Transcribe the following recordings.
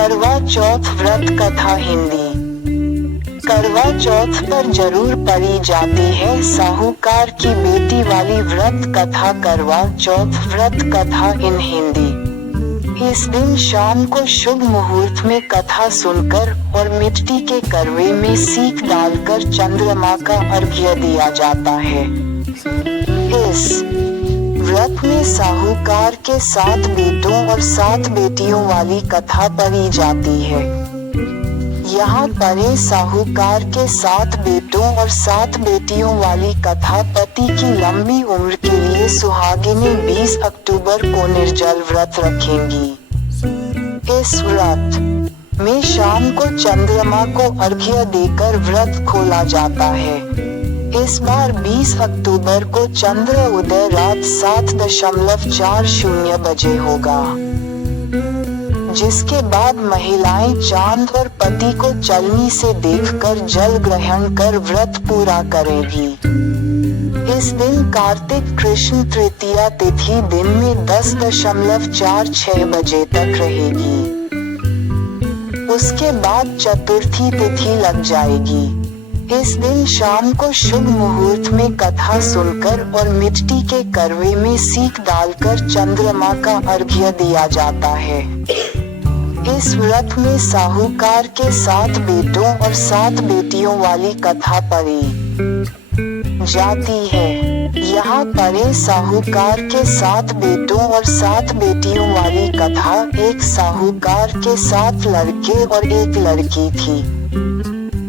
करवा चौथ व्रत कथा हिंदी। करवा चौथ पर जरूर पढ़ी जाती है साहूकार की बेटी वाली व्रत कथा करवा चौथ व्रत कथा इन हिंदी। इस दिन शाम को शुभ मुहूर्त में कथा सुनकर और मिट्टी के करवे में सीख डालकर चंद्रमा का अर्घ्य दिया जाता है। इस व्रत में साहूकार के 7 बेटों और 7 बेटियों वाली कथा पढ़ी जाती है। यहाँ पढ़े साहूकार के 7 बेटों और 7 बेटियों वाली कथा पति की लंबी उम्र के लिए सुहागिनें 20 अक्टूबर को निर्जल व्रत रखेंगी। इस व्रत में शाम को चंद्रमा को अर्घ्य देकर व्रत खोला जाता है। इस बार 20 अक्टूबर को चंद्र उदय रात 7:40 बजे होगा, जिसके बाद महिलाएं चांद और पति को चलनी से देखकर जल ग्रहण कर व्रत पूरा करेगी। इस दिन कार्तिक कृष्ण तृतीया तिथि दिन में 10:46 बजे तक रहेगी। उसके बाद चतुर्थी तिथि लग जाएगी। इस दिन शाम को शुभ मुहूर्त में कथा सुनकर और मिट्टी के करवे में सीख डालकर चंद्रमा का अर्घ्य दिया जाता है। इस व्रत में साहूकार के 7 बेटों और 7 बेटियों वाली कथा पढ़ी जाती है। यहाँ पढ़े साहूकार के 7 बेटों और 7 बेटियों वाली कथा एक साहूकार के 7 लड़के और एक लड़की थी।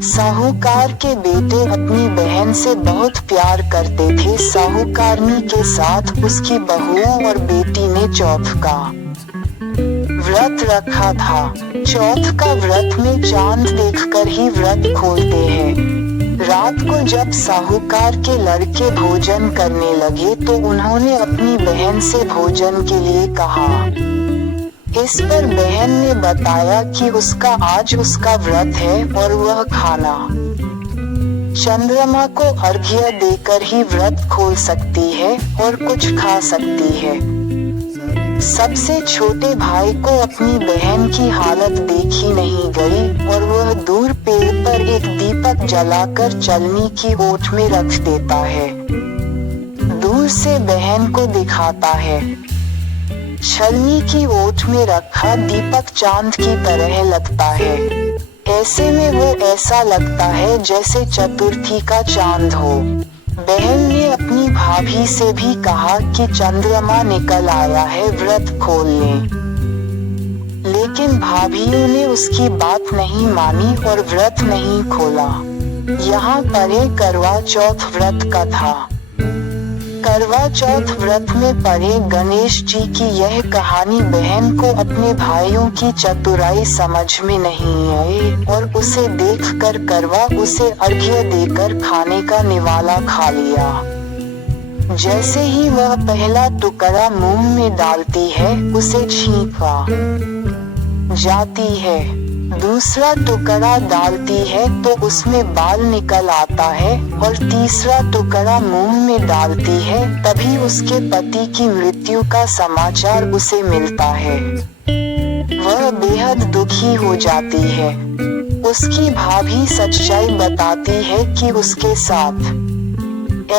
साहूकार के बेटे अपनी बहन से बहुत प्यार करते थे। साहूकारनी के साथ उसकी बहुओं और बेटी ने चौथ का व्रत रखा था। चौथ का व्रत में चांद देखकर ही व्रत खोलते हैं। रात को जब साहूकार के लड़के भोजन करने लगे तो उन्होंने अपनी बहन से भोजन के लिए कहा। इस पर बहन ने बताया कि आज उसका व्रत है और वह खाना चंद्रमा को अर्घ्य देकर ही व्रत खोल सकती है और कुछ खा सकती है। सबसे छोटे भाई को अपनी बहन की हालत देखी नहीं गई और वह दूर पेड़ पर एक दीपक जलाकर चलनी की ओट में रख देता है। दूर से बहन को दिखाता है। छलनी की ओट में रखा दीपक चांद की तरह लगता है। ऐसे में वो ऐसा लगता है जैसे चतुर्थी का चांद हो। बहन ने अपनी भाभी से भी कहा कि चंद्रमा निकल आया है, व्रत खोल लें। लेकिन भाभीयों ने उसकी बात नहीं मानी और व्रत नहीं खोला। यहाँ पढ़े करवा चौथ व्रत कथा। करवा चौथ व्रत में पढ़े गणेश जी की यह कहानी बहन को अपने भाइयों की चतुराई समझ में नहीं आई और उसे देखकर करवा उसे अर्घ्य देकर खाने का निवाला खा लिया। जैसे ही वह पहला टुकड़ा मुंह में डालती है उसे छींका जाती है। दूसरा टुकड़ा डालती है तो उसमें बाल निकल आता है और तीसरा टुकड़ा मुंह में डालती है तभी उसके पति की मृत्यु का समाचार उसे मिलता है। वह बेहद दुखी हो जाती है। उसकी भाभी सच्चाई बताती है कि उसके साथ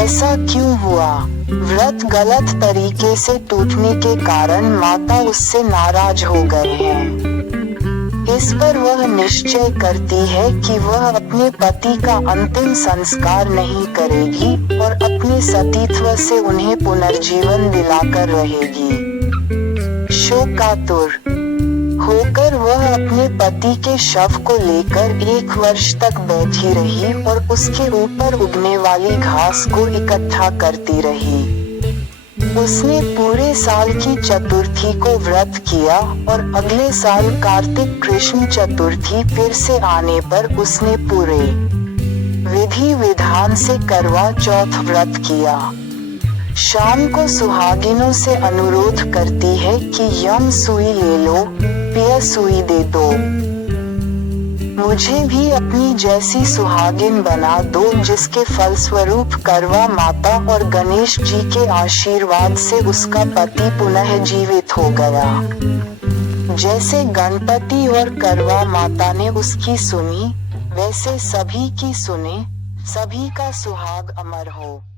ऐसा क्यों हुआ। व्रत गलत तरीके से टूटने के कारण माता उससे नाराज हो गए हैं। इस पर वह निश्चय करती है कि वह अपने पति का अंतिम संस्कार नहीं करेगी और अपने सतीत्व से उन्हें पुनर्जीवन दिलाकर रहेगी। शोकातुर होकर वह अपने पति के शव को लेकर 1 वर्ष तक बैठी रही और उसके ऊपर उगने वाली घास को इकट्ठा करती रही। उसने पूरे साल की चतुर्थी को व्रत किया और अगले साल कार्तिक कृष्ण चतुर्थी फिर से आने पर उसने पूरे विधि विधान से करवा चौथ व्रत किया। शाम को सुहागिनों से अनुरोध करती है कि यम सुई ले लो, पिया सुई दे दो। मुझे भी अपनी जैसी सुहागिन बना दो, जिसके फलस्वरूप करवा माता और गणेश जी के आशीर्वाद से उसका पति पुनः जीवित हो गया। जैसे गणपति और करवा माता ने उसकी सुनी, वैसे सभी की सुने, सभी का सुहाग अमर हो।